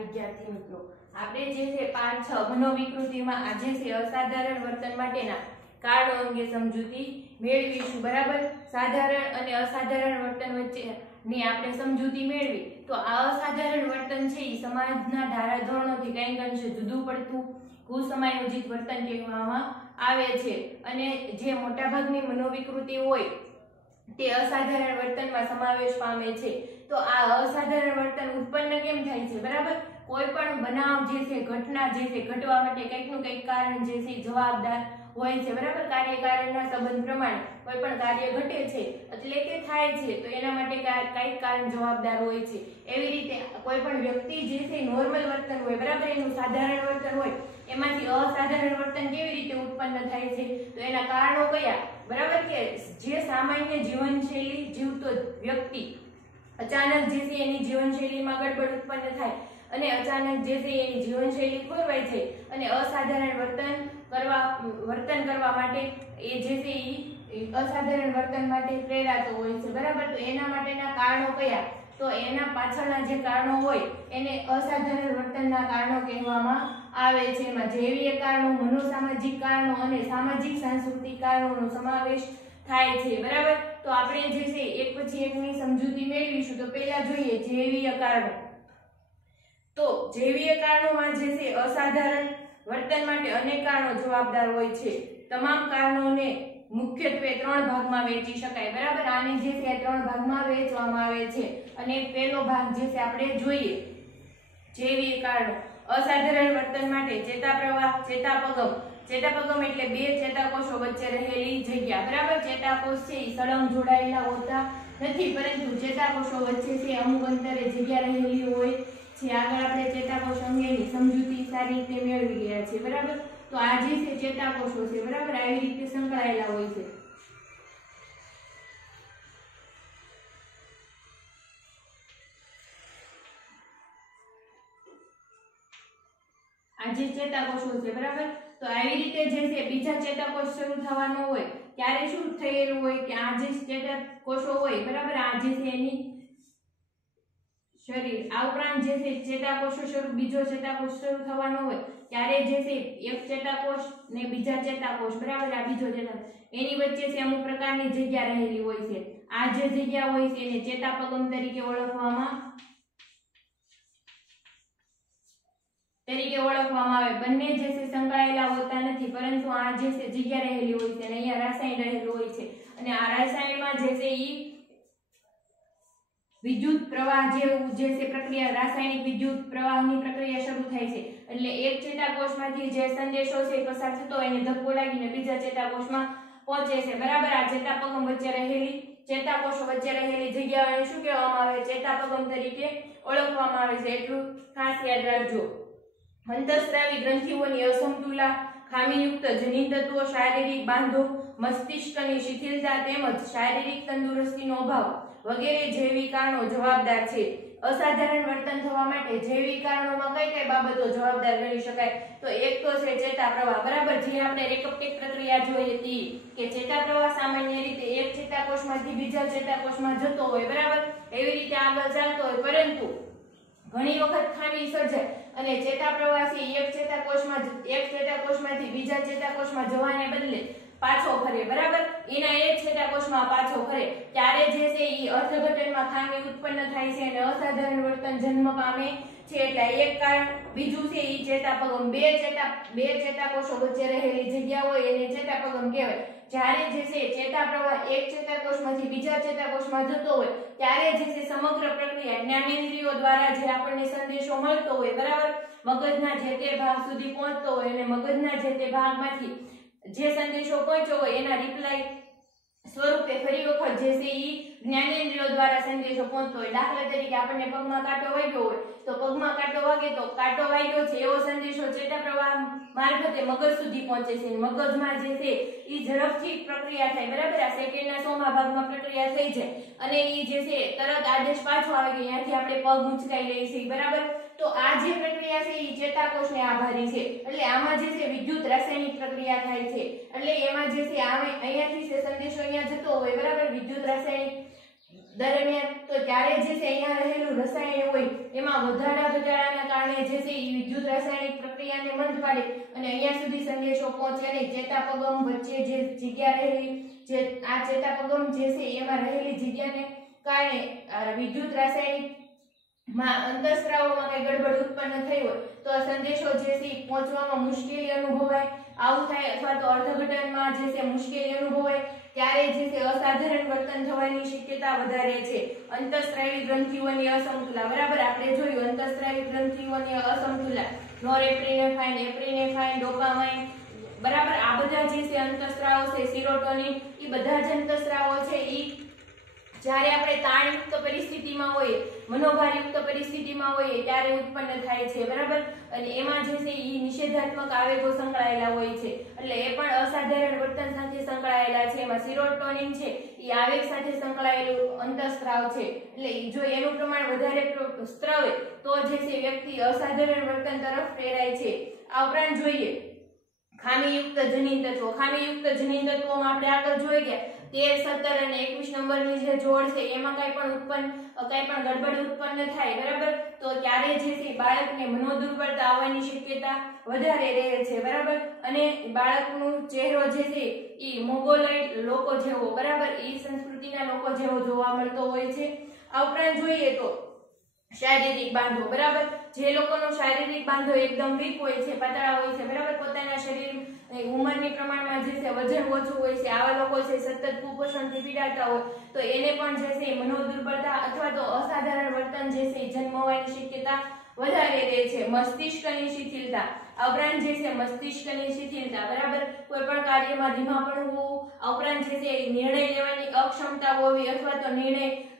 વિદ્યાર્થી મિત્રો, આપણે જે છે પાઠ 6 મનોવિકૃતિમાં આજે છે અસાધારણ વર્તન માટેના કારણો અંગે સમજૂતી મેળવીશું. બરાબર, સાધારણ અને અસાધારણ વર્તન વચ્ચેની આપણે સમજૂતી મેળવી તો આ અસાધારણ વર્તન છે એ સમાજના ધારાધોરણોથી કંઈક અંશે જુદું પડતું કુસમાયોજિત વર્તન કહેવામાં આવે છે. અને જે મોટાભાગની મનોવિકૃતિ હોય તે અસાધારણ વર્તનમાં સમાવેશ પામે છે. તો આ અસાધારણ વર્તન ઉત્પન્ન કેમ થાય છે? બરાબર, કોઈ પણ બનાવ જે છે, ઘટના જે છે, ઘટવા માટે કંઈકનું કંઈક કારણ જે છે જવાબદાર હોય છે. બરાબર, કાર્યકારણના સંબંધ પ્રમાણે કોઈ પણ કાર્ય ઘટે છે એટલે કે થાય છે તો એના માટે કંઈક કારણ જવાબદાર હોય છે. એવી રીતે કોઈ પણ વ્યક્તિ જે છે નોર્મલ વર્તન હોય, બરાબર, એનું સાધારણ વર્તન હોય, એમાંથી અસાધારણ વર્તન કેવી રીતે ઉત્પન્ન થાય છે? તો એના કારણો કયા? બરાબર, કે જે સામાન્ય જીવનશૈલી જીવતો વ્યક્તિ અચાનક જે છે એની જીવનશૈલીમાં ગડબડ ઉત્પન્ન થાય અને અચાનક જે છે એની જીવનશૈલી ખોરવાઈ જાય અને અસાધારણ વર્તન કરવા માટે એ જે છે એ અસાધારણ વર્તન માટે પ્રેરાતો હોય છે. બરાબર, તો એના માટેના કારણો કયા? તો એના પાછળના જે કારણો હોય એને અસાધારણ વર્તનના કારણો કહેવામાં આવે છે. એમાં જૈવિક કારણો, મનોસામાજિક કારણો અને સામાજિક સાંસ્કૃતિક કારણોનો સમાવેશ થાય છે. બરાબર, તો આપણે જે છે એક પછી એકની સમજૂતી મેળવીશું. તો પહેલા જોઈએ જૈવિક કારણો. તો જૈવિક કારણોમાં જે છે અસાધારણ વર્તન માટે અનેક કારણો જવાબદાર હોય છે. તમામ કારણોને મુખ્યત્વે 3 ભાગમાં વહેંચી શકાય. બરાબર, આને જે છે 3 ભાગમાં વહેંચવામાં આવે છે. અને પહેલો ભાગ જે છે આપણે જોઈએ જૈવિક કારણો. અસાધારણ વર્તન માટે ચેતાપ્રવાહ, ચેતાપગમ. ચેતાપગમ એટલે બે ચેતાકોષો વચ્ચે રહેલી જગ્યા. બરાબર, ચેતાકોષ છે એ સળંગ જોડાયેલા હોતા નથી, પરંતુ ચેતાકોષો વચ્ચે છે અમુક અંતરે જગ્યા રહેલી હોય છે. આગળ આપણે ચેતાકોષ અંગેની સમજૂતી સારી રીતે મેળવી ગયા છે. બરાબર, તો આ જે છે ચેતાકોષો છે, બરાબર, આવી રીતે સંકળાયેલા હોય છે. આ જે ચેતાકોષો છે, બરાબર, તો આવી રીતે જે છે બીજા ચેતાકોષ શરૂ થવાનો હોય ત્યારે શું થયેલું હોય કે આ જે ચેતાકોષો હોય, બરાબર, આ જે છે એની શરીર આ ઉપરાંત જે છે ચેતાકોષો બીજો ચેતાકોષ શરૂ થવાનો હોય ત્યારે જે છે એક ચેતાકોષ ને બીજા ચેતાકોષ, બરાબર, આ બીજો ચેતાકોષ એની વચ્ચે છે અમુક પ્રકારની જગ્યા રહેલી હોય છે. આ જે જગ્યા હોય છે એને ચેતાપગમ તરીકે ઓળખવામાં આવે. બંને જે છે સંકળાયેલા હોતા નથી, પરંતુ આ જે છે જગ્યા રહેલી હોય છે અને અહીંયા રાસાયણ રહેલું હોય છે. અને આ રાસાયણમાં જે છે ઈ વિદ્યુત પ્રવાહ જે છે પ્રક્રિયા, રાસાયણિક વિદ્યુત પ્રવાહની પ્રક્રિયા શરૂ થાય છે. એટલે એક ચેતાકોષમાંથી જે સંદેશો છે પસાર થતો હોય એને ધક્કો લાગીને બીજા ચેતાકોષમાં પહોંચે છે. બરાબર, આ ચેતાપગમ વચ્ચે રહેલી ચેતાકોષો વચ્ચે રહેલી જગ્યાઓને શું કહેવામાં આવે? ચેતાપગમ તરીકે ઓળખવામાં આવે છે. એટલું ખાસ યાદ રાખજો. અંતઃસ્રાવી ગ્રંથિઓની અસમતુલા, ખામીયુક્ત જનીન તત્વો, શારીરિક બાંધો, મસ્તિષ્કની શિથિલતા તેમજ શારીરિક તંદુરસ્તીનો અભાવ વગેરે જૈવિક કારણો જવાબદાર છે. અસાધારણ વર્તન થવા માટે જૈવિક કારણોમાં કઈ કઈ બાબતો જવાબદાર ગણી શકાય? તો એક તો છે ચેતાપ્રવાહ. બરાબર, જે આપણે રેકપ્ટિક પ્રક્રિયા જોઈ હતી કે ચેતાપ્રવાહ સામાન્ય રીતે એક ચેતાકોષમાંથી બીજા ચેતાકોષમાં જતો હોય, બરાબર, એવી રીતે આગળ ચાલતો હોય, પરંતુ ઘણી વખત ખામી સર્જાય અને ચેતાપ્રવાહ છે એક ચેતાકોષમાંથી બીજા ચેતાકોષમાં જવાને બદલે પાછો ફરે. બરાબર, એના એક ચેતાકોષમાં પાછો ફરે ત્યારે જે છે એ અર્થઘટનમાં ખામી ઉત્પન્ન થાય છે અને અસાધારણ વર્તન જન્મ પામે છે. એટલે એક કારણ. બીજું છે એ ચેતાપગમ. બે ચેતાકોષો વચ્ચે રહેલી જગ્યા હોય એને ચેતાપગમ કહેવાય. જ્યારે જે છે ચેતાપ્રવાહ એક ચેતાકોષમાંથી બીજા ચેતાકોષમાં જતો હોય ત્યારે જે છે સમગ્ર પ્રક્રિયા જ્ઞાનેન્દ્રિયો દ્વારા જે આપણને સંદેશો મળતો હોય, બરાબર, મગજના જે તે ભાગ સુધી પહોંચતો હોય અને મગજના જે તે ભાગમાંથી જે સંદેશો પહોંચ્યો હોય એના રિપ્લાય સ્વરૂપે ફરી વખત જે છે ઈ જ્ઞાનેન્દ્રિયો દ્વારા સંદેશો પહોંચતો હોય. દાખલા તરીકે આપણને પગમાં કાંટો વાગ્યો હોય તો પગમાં કાંટો વાગે તો કાંટો વાગ્યો છે એવો સંદેશો ચેતાપ્રવાહ મારફતે મગજ સુધી પહોંચે છે. મગજમાં જે છે ઈ ઝડપથી પ્રક્રિયા થાય. બરાબર, આ સેકન્ડના 100મા ભાગમાં પ્રક્રિયા થઈ જાય અને ઈ જે છે તરત આદેશ પાછો આવે કે અહીંયાથી આપણે પગ ઉંચકાઈ લઈએ છીએ. બરાબર, તો આ જે પ્રક્રિયા છે ઈ ચેતાકોષને આભારી છે. એટલે આમાં જે છે વિદ્યુત રાસાયણિક પ્રક્રિયા થાય છે. એટલે એમાં જે છે અહીંયાથી સંદેશો અહીંયા જતો હોય, બરાબર, વિદ્યુત રાસાયણિક દરમિયાન તો ત્યારે જે છે અહીંયા રહેલું રસાયણ હોય એમાં વધારાના કારણે જે છે એ વિદ્યુત રાસાયણિક પ્રક્રિયાને મંદ પાડે અને અહીંયા સુધી સંદેશો પહોંચે અને ચેતાપગમ વચ્ચે જે જગ્યા રહેલી જે આ ચેતાપગમ જે છે એમાં રહેલી જગ્યાને કારણે વિદ્યુત રાસાયણિક માં અંતઃસ્ત્રાવોમાં કઈ ગડબડ ઉત્પન્ન થઈ હોય તો આ સંદેશો જે છે પહોંચવામાં મુશ્કેલી અનુભવાય. આવું થાય અથવા તો અર્થઘટનમાં જે છે મુશ્કેલી અનુભવાય ત્યારે જે છે અસાધારણ વર્તન થવાની શક્યતા વધારે છે. અંતઃસ્ત્રાવી ગ્રંથિઓની અસમતુલા, બરાબર આપણે જોયું અંતઃસ્ત્રાવી ગ્રંથિઓની અસમતુલા, નોરેપ્રિનેફ્રાઇન, એપ્રિનેફ્રાઇન, ડોપામાઇન, બરાબર આ બધા જે છે અંતઃસ્ત્રાવો છે, સેરોટોનિન, એ બધા જ અંતઃસ્ત્રાવો છે ઈ જ્યારે આપણે તાણયુક્ત પરિસ્થિતિમાં હોઈએ, મનોભારયુક્ત પરિસ્થિતિમાં હોઈએ ત્યારે ઉત્પન્ન થાય છે, બરાબર. અને એમાં જે છે એ નિષેધાત્મક આવેગો સંકળાયેલા હોય છે એટલે એ પણ અસાધારણ વર્તન સાથે સંકળાયેલા છે. એમાં સેરોટોનિન છે એ આવેગ સાથે સંકળાયેલું અંતઃસ્ત્રાવ છે એટલે જો એનું પ્રમાણ વધારે સ્ત્રવે તો જે છે વ્યક્તિ અસાધારણ વર્તન તરફ પ્રેરાય છે. આ ઉપરાંત જોઈએ ખામીયુક્ત જનીન તત્વો. ખામીયુક્ત જનીન તત્વોમાં આપણે આગળ જોઈ ગયા 13, 17 અને 21 નંબરની જે જોડ છે એમાં કઈ પણ ગડબડ ઉત્પન્ન થાય, બરાબર, તો ત્યારે જે છે બાળકને મનોદુર્બળતા આવવાની શક્યતા વધારે રહે છે, બરાબર. અને બાળકનો ચહેરો જે છે એ મોગોલોઇડ લોકો જેવો, બરાબર, એ સંસ્કૃતિના લોકો જેવો જોવા મળતો હોય છે. આ ઉપરાંત જોઈએ તો શારીરિક બાંધો, બરાબર, જે લોકોનો શારીરિક બાંધો એકદમ વીક હોય છે, પાતળા હોય છે, બરાબર, પોતાના શરીર ઉંમરની પ્રમાણમાં જે છે વજન ઓછું હોય છે, આવા લોકો છે સતત કુપોષણથી પીડાતા હોય તો એને પણ જે છે મનોદુર્બળતા અથવા તો અસાધારણ વર્તન જે છે જન્મવાની શક્યતા વધારે રહે છે. મસ્તિષ્કની શિથિલતા, આ ઉપરાંત જે છે મસ્તિષ્કની શિથિલતા, બરાબર, કોઈ પણ કાર્યમાં ધીમાપણું હોવું, આ ઉપરાંત જે છે નિર્ણય લેવાની અક્ષમતા હોવી અથવા તો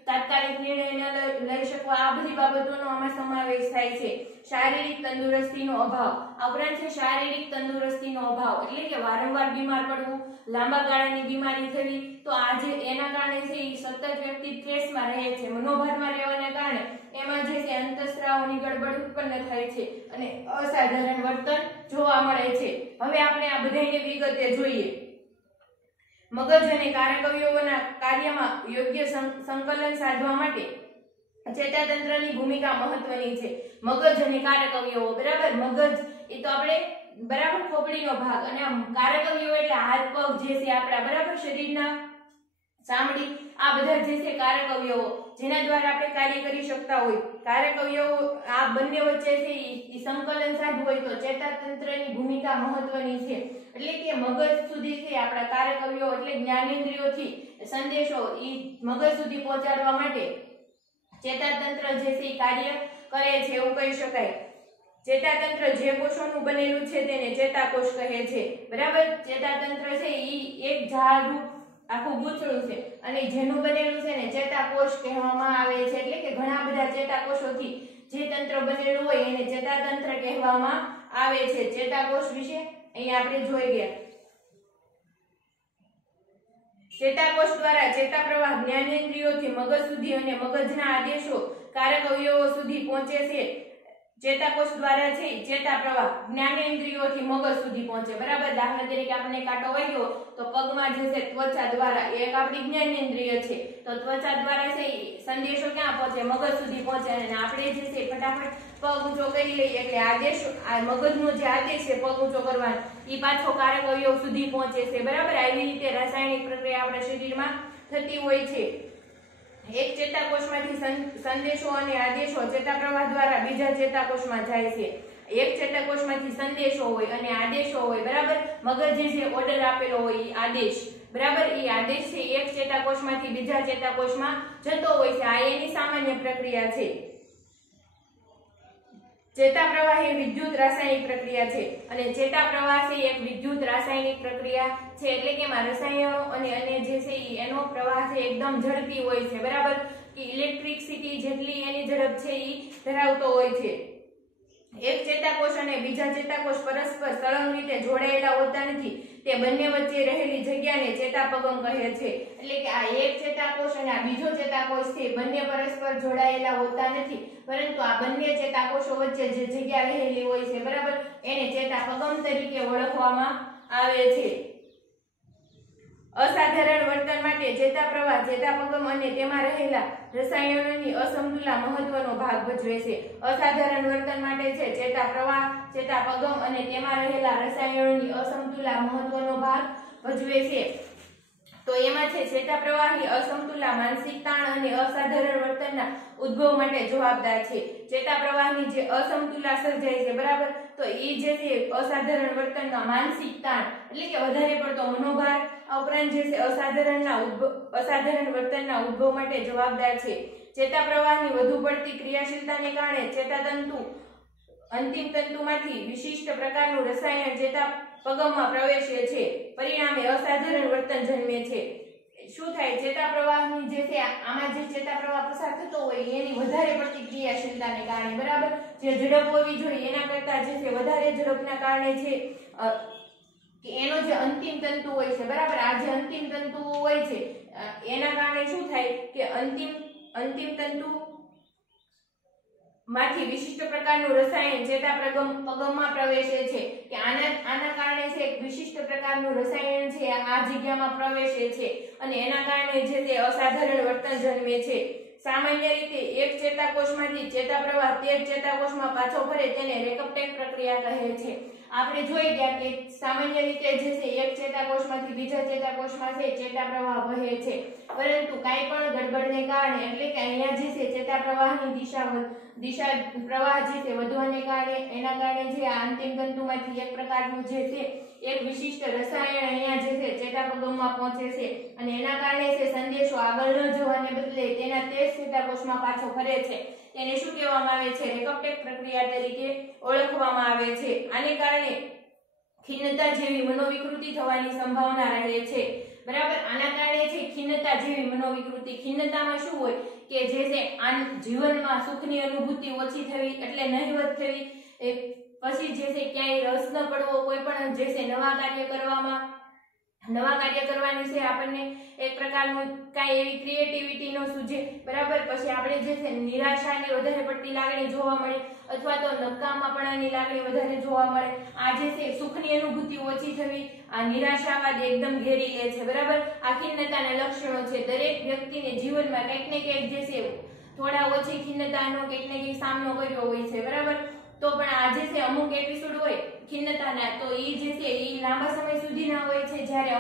તાત્કાલિક નિર્ણય ન લઈ શકવા, આ બધી બાબતોનો આમાં સમાવેશ થાય છે. શારીરિક તંદુરસ્તીનો અભાવ, આ ઉપરાંત છે શારીરિક તંદુરસ્તીનો અભાવ એટલે કે વારંવાર બીમાર પડવું, લાંબા ગાળાની બીમારી થવી, તો આજે એના કારણે છે સતત વ્યક્તિ સ્ટ્રેસમાં રહે છે, મનોભારમાં રહેવાના કારણે એમાં જે છે અંતઃસ્ત્રાવોની ગડબડ ઉત્પન્ન થાય છે અને અસાધારણ વર્તન જોવા મળે છે. હવે આપણે આ બધાને વિગતે જોઈએ. મગજ અને કારક અવયવોના કાર્યમાં યોગ્ય સંકલન સાધવા માટે ચેતાતંત્રની ભૂમિકા મહત્વની છે. મગજ અને કારક અવયવો, બરાબર, મગજ એ તો આપણે બરાબર ખોપડીનો ભાગ અને આમ કારક અવયવો એટલે હાથ પગ જે છે આપણા, બરાબર, શરીરના ચામડી, આ બધા જે છે કારક અવયવો જેના દ્વારા આપણે કાર્ય કરી શકતા હોય. કારક અવયવો આ બંને વચ્ચે છે એ સંકલન સાધવું હોય તો ચેતાતંત્રની ભૂમિકા મહત્વની છે. એટલે કે મગજ સુધી છે આપણા કારક અવયવો એટલે જ્ઞાનેન્દ્રિયોથી સંદેશો એ મગજ સુધી પહોંચાડવા માટે ચેતાતંત્ર જે છે એ કાર્ય કરે છે એવું કહી શકાય. ચેતાતંત્ર જે કોષોનું બનેલું છે તેને ચેતાકોષ કહે છે, બરાબર. ચેતાતંત્ર છે એ એક ઝાડનું આખું ગૂંચળું છે અને જેનું બનેલું છે ને ચેતાકોષ કહેવામાં આવે છે. એટલે કે ઘણા બધા ચેતાકોષોથી જે તંત્ર બનેલું હોય એને ચેતાતંત્ર કહેવામાં આવે છે. ચેતાકોષ વિશે અહીંયા આપણે જોઈ ગયા. ચેતાકોષ દ્વારા ચેતા પ્રવાહ જ્ઞાનેન્દ્રિયોથી મગજ સુધી અને મગજના આદેશો કારક અવયવો સુધી પહોંચે છે. ચેતાકોષ દ્વારા છે ચેતા પ્રવાહ જ્ઞાનેન્દ્રિયોથી મગજ સુધી પહોંચે, બરાબર. દાખલા તરીકે આપણને કાંટો વાગ્યો તો પગમાં જે છે ત્વચા દ્વારા, એક આપણી જ્ઞાનેન્દ્રિય છે, તો ત્વચા દ્વારા છે સંદેશો ક્યાં પહોંચે? મગજ સુધી પહોંચે અને આપણે જે છે ફટાફટ પગ ઊંચો કરી લઈએ એટલે આદેશ, આ મગજનો જે આદેશ છે પગ ઊંચો કરવાનો એ પાછો કારક અવયવ સુધી પહોંચે છે, બરાબર. આવી રીતે રાસાયણિક પ્રક્રિયા આપણા શરીરમાં થતી હોય છે. એક ચેતાકોષમાંથી સંદેશો અને આદેશો ચેતા પ્રવાહ દ્વારા બીજા ચેતાકોષમાં જાય છે. એક ચેતાકોષમાંથી સંદેશો હોય અને આદેશો હોય, બરાબર. મગજે જે ઓર્ડર આપેલો હોય એ આદેશ, બરાબર, એ આદેશ છે એક ચેતાકોષમાંથી બીજા ચેતાકોષમાં જતો હોય છે. આ એની સામાન્ય પ્રક્રિયા છે. ચેતા પ્રવાહ એ વિદ્યુત રાસાયણિક પ્રક્રિયા છે અને ચેતા પ્રવાહ છે એક વિદ્યુત રાસાયણિક પ્રક્રિયા છે. એટલે કે એમાં રસાયણો અને જે છે એનો પ્રવાહ છે એકદમ ઝડપી હોય છે, બરાબર, કે ઇલેક્ટ્રિસિટી જેટલી એની ઝડપ છે એ ધરાવતો હોય છે. એક ચેતાકોષ અને બીજા ચેતાકોષ પરસ્પર સળંગ રીતે જોડાયેલા હોતા નથી. તે બંને વચ્ચે રહેલી જગ્યાને ચેતાપગમ કહે છે. એટલે કે આ એક ચેતાકોષ અને આ બીજો ચેતાકોષ છે બંને પરસ્પર જોડાયેલા હોતા નથી, પરંતુ આ બંને ચેતાકોષો વચ્ચે જે જગ્યા રહેલી હોય છે, બરાબર, એને ચેતાપગમ તરીકે ઓળખવામાં આવે છે. અસાધારણ વર્તન માટે ચેતાપ્રવાહ, ચેતાપગમ અને તેમાં રહેલા રસાયણોની અસમતુલા મહત્વનો ભાગ ભજવે છે. અસાધારણ વર્તન માટે છે ચેતાપ્રવાહ, ચેતાપગમ અને તેમાં રહેલા રસાયણોની અસમતુલા મહત્વનો ભાગ ભજવે છે. તો એમાં છે ચેતાપ્રવાહની અસમતુલા માનસિક તાણ અને અસાધારણ વર્તનના ઉદ્ભવ માટે જવાબદાર છે. ચેતાપ્રવાહની જે અસમતુલા સર્જાય છે, બરાબર, તો એ જે છે અસાધારણ વર્તનના માનસિક તાણ એટલે કે વધારે પડતો મનોભાર, આ ઉપરાંત જે છે અસાધારણ વર્તનના ઉદ્ભવ માટે જવાબદાર છે. ચેતાપ્રવાહની વધુ પડતી ક્રિયાશીલતાને કારણે ચેતાતંતુ અંતિમ તંતુમાંથી વિશિષ્ટ પ્રકારનું રસાયણ ચેતાપગમમાં પ્રવેશે છે. પરિણામે અસાધારણ વર્તન જન્મે છે. શું થાય? ચેતાપ્રવાહની જે છે આમાં જે ચેતાપ્રવાહ પસાર થતો હોય એની વધારે પડતી ક્રિયાશીલતાને કારણે, બરાબર, જે ઝડપ હોવી જોઈએ એના કરતા જે છે વધારે ઝડપના કારણે છે કે એનો જે અંતિમ તંતુ હોય છે, બરાબર, આ જે અંતિમ તંતુ હોય છે એના કારણે શું થાય કે અંતિમ તંતુ માંથી વિશિષ્ટ પ્રકારનું રસાયણ ચેતાપગમમાં પ્રવેશે છે કે આના કારણે છે એક વિશિષ્ટ પ્રકારનું રસાયણ છે આ જગ્યામાં પ્રવેશે છે અને એના કારણે જે તે અસાધારણ વર્તન જન્મે છે. સામાન્ય રીતે એક ચેતાકોષમાંથી ચેતાપ્રવાહ તે જ ચેતાકોષમાં પાછો ફરે તેને રેકપ્ટેક પ્રક્રિયા કહે છે. આપણે જોઈ ગયા કે સામાન્ય રીતે જે છે એક ચેતાકોષમાંથી બીજા ચેતાકોષમાં છે ચેતાપ્રવાહ વહે છે, પરંતુ કાંઈ પણ ગડબડને કારણે એટલે કે અહીંયા જે છે ચેતાપ્રવાહની દિશા પ્રવાહ જે છે વધવાને કારણે એના કારણે જે અંતિમ તંતુમાંથી એક પ્રકારનું જે છે એક વિશિષ્ટ રસાયણ અહીંયા જે છે ચેતાપગમમાં પહોંચે છે અને એના કારણે છે સંદેશો આગળ ન જવાને બદલે તેના તે જ ચેતાકોષમાં પાછો ફરે છે. તેને શું કહેવામાં આવે છે? રેકપ્ટેક પ્રક્રિયા તરીકે ઓળખવામાં આવે છે. આને કારણે ખિન્નતા જેવી મનોવિકૃતિ થવાની સંભાવના રહે છે, બરાબર. આના કારણે છે ખિન્નતા જેવી મનોવિકૃતિ. ખિન્નતામાં શું હોય કે જે છે જીવનમાં સુખની અનુભૂતિ ઓછી થવી એટલે નહિવત થવી, પછી જે છે ક્યાંય રસ ન પડવો કોઈ પણ જે છે નવા કાર્ય કરવાની છે આપણને એક પ્રકારનું કાંઈ એવી ક્રિએટિવિટી નો સૂજે, બરાબર. પછી આપણે જે છે નિરાશાની વધારે પડતી લાગણી જોવા મળે અથવા તો નકામાપણાની લાગણી વધારે જોવા મળે. આ જે છે સુખની અનુભૂતિ ઓછી થવી, આ નિરાશાવાદ એકદમ ઘેરી લે છે, બરાબર. આ ખિન્નતાના લક્ષણો છે. દરેક વ્યક્તિને જીવનમાં કંઈક ને કંઈક જે છે થોડા ઓછી ખિન્નતાનો કંઈક ને કંઈક સામનો કર્યો હોય છે, બરાબર. તો પણ આ જે છે અમુક એપિસોડ હોય ખિન્નતાના તો એ જે છે એ લાંબા સમય સુધીના હોય છે, જ્યારે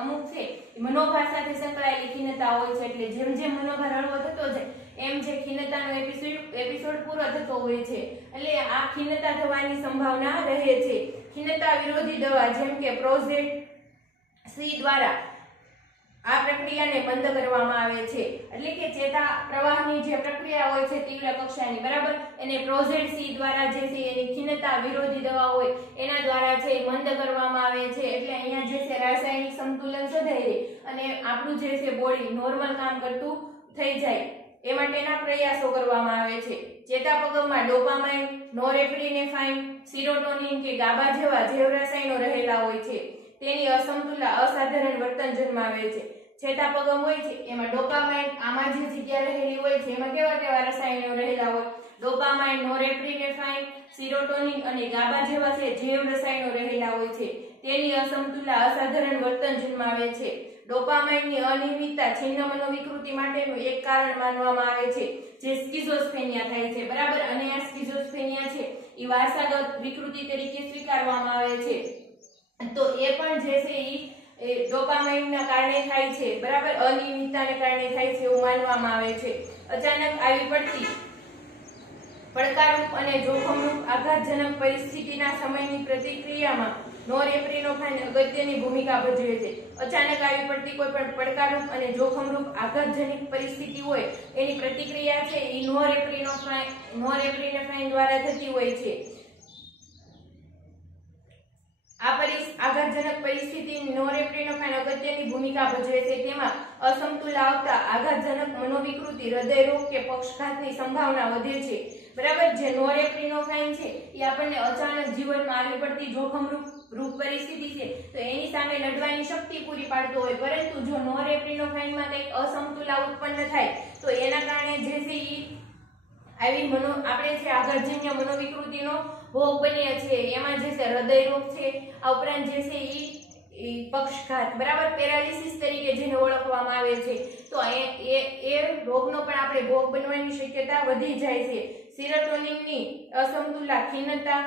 અમુક છે મનોભાર સાથે સંકળાયેલી ખિન્નતા હોય છે. એટલે જેમ જેમ મનોભાર હળવો થતો જાય એમ જે ખિન્નતાનો એપિસોડ પૂરો થતો હોય છે. એટલે આ ખિન્નતા થવાની સંભાવના રહે છે. ખિન્નતા વિરોધી દવા જેમ કે પ્રોઝેડ સી દ્વારા આ પ્રક્રિયાને બંધ કરવામાં આવે છે. એટલે કે ચેતા પ્રવાહની જે પ્રક્રિયા હોય છે તીવ્ર કક્ષાની, બરાબર, એને પ્રોઝેડ સી દ્વારા જે છે એની ખિન્નતા વિરોધી દવા હોય એના દ્વારા છે બંધ કરવામાં આવે છે. એટલે અહીંયા જે છે રાસાયણિક સંતુલન સધાઈ રહે અને આપણું જે છે બોડી નોર્મલ કામ કરતું થઈ જાય એ માટેના પ્રયાસો કરવામાં આવે છે. ચેતાપગમમાં ડોપામાઇન, નોરેપ્રિનેફ્રાઇન, સિરોટોનિન કે ગાબા જેવા જૈવ રસાયણો રહેલા હોય છે. તેની અસમતુલા અસાધારણ વર્તન જન્માવે છે. ચેતાપગમ હોય છે એમાં ડોપામાઇન આમાં જે જગ્યા રહેલી હોય છે એમાં કેવા કેવા રસાયણો રહેલા હોય? ડોપામાઇન, નોરેપ્રિનેફ્રાઇન, સિરોટોનિન અને ગાબા જેવા છે જૈવ રસાયણો રહેલા હોય છે. તેની અસમતુલા અસાધારણ વર્તન જન્માવે છે. ડોપામાઇનની અનિયમિતતા છિન્ન મનોવિકૃતિ માટેનું એક કારણ માનવામાં આવે છે, જે સ્કિઝોસ્ફેનિયા થાય છે, બરાબર. અને આ સ્કિઝોસ્ફેનિયા છે એ વારસાગત વિકૃતિ તરીકે સ્વીકારવામાં આવે છે. તો એ પણ જે છે એ ડોપામાઇનના કારણે થાય છે, બરાબર, અનિયમિતતાને કારણે થાય છે એવું માનવામાં આવે છે. અચાનક આવી પડતી પડકારરૂપ અને જોખમરૂપ આઘાતજનક પરિસ્થિતિના સમયની પ્રતિક્રિયામાં નોરેપ્રિનેફ્રાઇન અગત્યની ભૂમિકા ભજવે છે. અચાનક આવી પડતી કોઈ પણ પડકારરૂપ અને જોખમરૂપ આઘાતજનક પરિસ્થિતિ હોય એની પ્રતિક્રિયા છે એ નોરેપ્રિનેફ્રાઇન દ્વારા થતી હોય છે. આઘાતજનક પરિસ્થિતિ નોરેપ્રિનેફ્રાઇન અગત્યની ભૂમિકા ભજવે છે. તેમાં અસમતુલા આવતા આઘાતજનક મનોવિકૃતિ, હૃદયરોગ કે પક્ષઘાતની સંભાવના વધે છે, બરાબર. જે નોરેપ્રિનેફ્રાઇન છે એ આપણને અચાનક જીવનમાં આવી પડતી જોખમરૂપ પરિસ્થિતિ છે તો એની સામે લડવાની શક્તિ પૂરી પાડતો હોય, પરંતુ જો નોરેપ્રિનેફ્રાઇનમાં કંઈક અસમતુલા ઉત્પન્ન થાય તો એના કારણે જે છે આવી આપણે જે આઘાતજન્ય મનોવિકૃતિનો ભોગ બનીએ છીએ. એમાં જે છે હૃદયરોગ છે, આ ઉપરાંત જે છે પક્ષઘાત બરાબર પેરાલિસિસ તરીકે જેને ઓળખવામાં આવે છે તો એ રોગનો પણ આપણે ભોગ બનવાની શક્યતા વધી જાય છે. સેરોટોનિનની અસમતુલા ખીનતા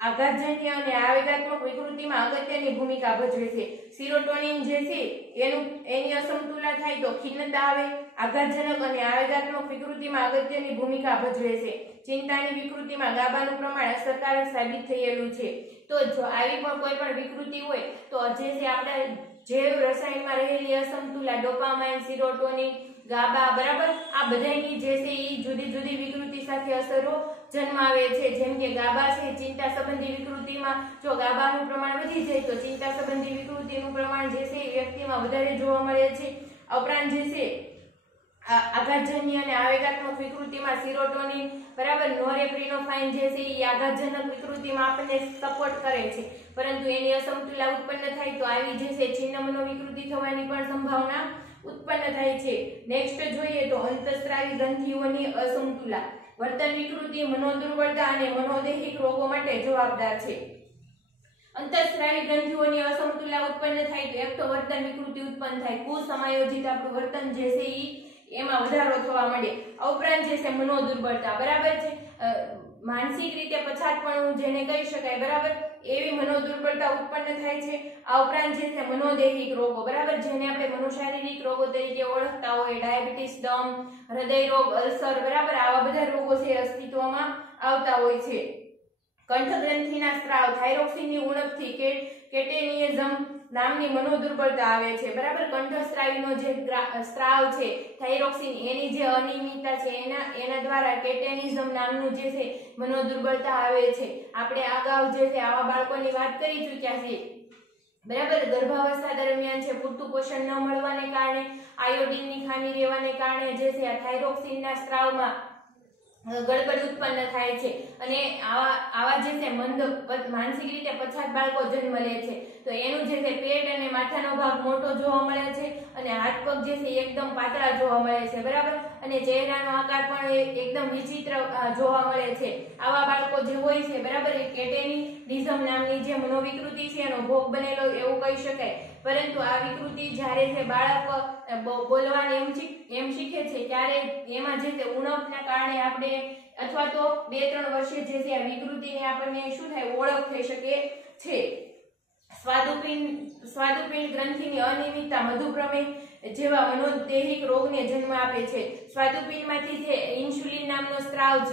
આઘાતજન્ય અને આવેગાત્મક વિકૃતિમાં અગત્યની ભૂમિકા ભજવે છે. સેરોટોનિન જે છે એની અસમતુલા થાય તો ખીનતા આવે, આઘાતજનક અને આવેગાત્મક વિકૃતિમાં અગત્યની ભૂમિકા ભજવે છે. ચિંતાની વિકૃતિમાં ગાબાનું પ્રમાણ અસરકારક સાબિત થયેલું છે. તો જો આવી પણ કોઈ પણ વિકૃતિ હોય તો જે છે આપણે જૈવ રસાયણમાં રહેલી અસમતુલા ડોપામાઇન, સેરોટોનિન, ગાબા બરાબર આ બધાની જે છે એ જુદી જુદી વિકૃતિ સાથે અસરો જન્માવે છે. જેમ કે ગાબા છે ચિંતા સંબંધી વિકૃતિમાં જો ગાબાનું પ્રમાણ વધી જાય તો ચિંતા સંબંધી વિકૃતિનું પ્રમાણ જે છે એ વ્યક્તિમાં વધારે જોવા મળે છે. ઉપરાંત જે છે આઘાતજન્ય અને આવેગાત્મક વિકૃતિમાં સેરોટોનિન બરાબર નોરેપ્રિનોફાઇન જે છે એ આઘાતજનક વિકૃતિમાં આપણને સપોર્ટ કરે છે, પરંતુ એની અસમતુલા ઉત્પન્ન થાય તો આવી જે છે છિન્ન મનોવિકૃતિ થવાની પણ સંભાવના ઉત્પન્ન થાય છે. નેક્સ્ટ જોઈએ તો અંતઃસ્ત્રાવી ગ્રંથિઓની અસમતુલા વર્તન વિકૃતિ, મનોદુર્બળતા અને મનોદૈહિક રોગો માટે જવાબદાર છે. અંતઃસ્ત્રાવી ગ્રંથિઓની અસમતુલા ઉત્પન્ન થાય તો એક તો વર્તન વિકૃતિ ઉત્પન્ન થાય, કુસમાયોજિત આપણું વર્તન જે છે એમાં વધારો થવા માંડે. આ ઉપરાંત જે છે મનોદુર્બળતા બરાબર છે, માનસિક રીતે પછાતપણું જેને કહી શકાય બરાબર એવી મનોદુર્બળતા ઉત્પન્ન થાય છે. આ ઉપરાંત જે છે મનોદૈહિક રોગો બરાબર જેને આપણે મનોશારીરિક રોગો તરીકે ઓળખતા હોય, ડાયાબિટીસ, દમ, હૃદય રોગ, અલ્સર બરાબર આવા બધા રોગો છે અસ્તિત્વમાં આવતા હોય છે. કંઠગ્રંથિના સ્ત્રાવ થાઇરોક્સિનની ઉણપથી કેટેનિયઝમ નામની મનોદુર્બળતા આવે છે બરાબર. કંઠસ્ત્રાવીનો જે સ્ત્રાવ છે થાઇરોક્સિન એની જે અનિયમિતતા છે એના દ્વારા કેટેનિઝમ નામનું જે છે મનોદુર્બળતા આવે છે. આપણે અગાઉ જે છે આવા બાળકોની વાત કરી ચૂક્યા છીએ બરાબર. ગર્ભાવસ્થા દરમિયાન છે પૂરતું પોષણ ન મળવાને કારણે, આયોડિનની ખામી રહેવાને કારણે જે છે થાઇરોક્સિનના સ્ત્રાવમાં ગડબડ ઉત્પન્ન થાય છે અને આવા જે છે માનસિક રીતે પછાત બાળકો જન્મ લે છે તો એનું જે છે પેટ અને માથાનો ભાગ મોટો જોવા મળે છે અને હાથ પગ જે છે એકદમ પાતળા જોવા મળે છે બરાબર અને ચહેરાનો આકાર પણ એકદમ વિચિત્ર જોવા મળે છે. આવા બાળકો જે હોય છે બરાબર એ કેટેનિઝમ નામની જે મનોવિકૃતિ છે એનો ભોગ બનેલો એવું કહી શકાય. પરંતુ આ વિકૃતિ જ્યારે છે બાળક બોલવાનું એમ શીખે છે ત્યારે એમાં જે છે ઉણપના કારણે આપણે અથવા તો 2-3 વર્ષે જે છે આ વિકૃતિને આપણને શું થાય ઓળખ થઈ શકે છે. સ્વાદુપિંડ ગ્રંથિની અનિયમિતતા મધુપ્રમેહ જેવા મનોદૈહિક રોગને જન્મ આપે છે. સ્વાદુપિંડમાંથી જે ઇન્સ્યુલિન નામનો સ્ત્રાવ